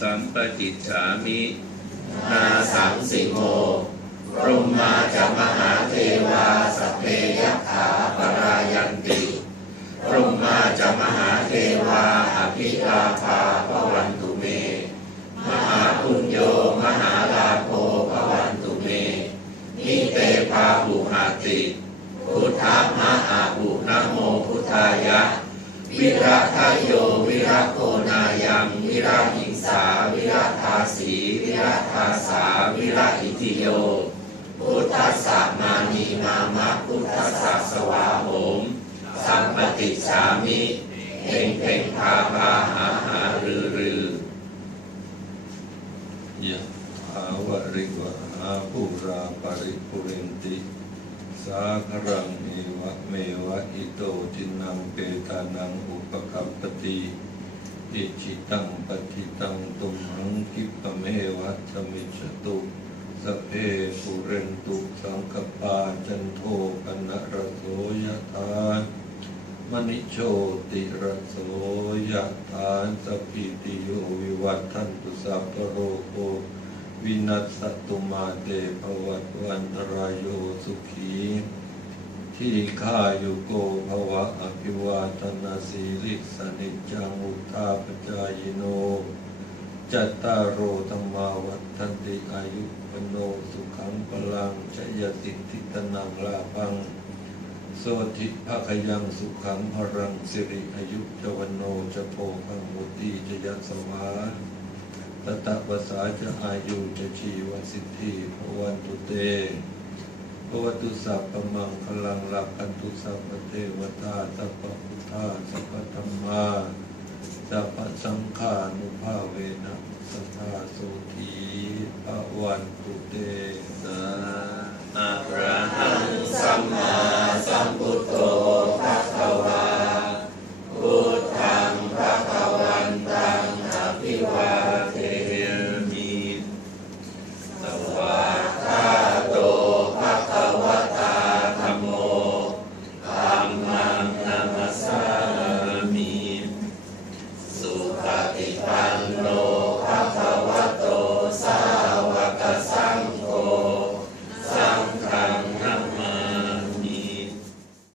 สัมปติฉามินาสังสิโมพรหมาจะมหาเทวาสเพยัคขาปรายันติพรหมาจะมหาเทวาอภิราภาพวันตุเม มหาปุญโยมหาลาโภพวันตุเม นิเตปาหุหาติ พุทธมหาบุนโมพุทธายะ วิรัตโยวิรัโคนายังวิรัตหิาวิรัตทาสีวิรัตทาสาวิรัตอิติโย พุทธัสสะมานีมามะพุทธัสสะสวาโหม สัมปติฉามิเพ่งเพ่งพาพาหาหารือรือยะถาวะริวะหาภูราปริปุเรนติ สาครังเอวะเมวะอิโตจินังเปตานังอุปกัปปติ อิจิตังปฏิตังตุมหังคิปเมวะสมิจตุสเพปุเรนตุสังกปาจันโทปนะระโสยะธามณิโชติระโสยะธาสพิติโยวิวัตทันตุสัพพะโรโควินัสสตุมาเตภวัตวันตรายโยสุขี ที่ข้าอยุโกภวะอภิวาทนาสีลิสนิจังอุทาปจายโน จัตตารโอธรรมาวัฏันติอายุปโนสุขังพลังชยติทิตนังลาพัง โสธิภะขยังสุขังพรังสิริอายุจวันโนจะโพคังมุติจยัสวาตตะภาษาจะอายุจะชีวสิทธิภวันตุเต วตุสัพพมังพลังลักขันตุสัพเทวตาสัพพุทธาสัพธรรมาสัพสังฆานุภาเวนะสัทธาโสทีพวันตุเตสา สุขติปันโน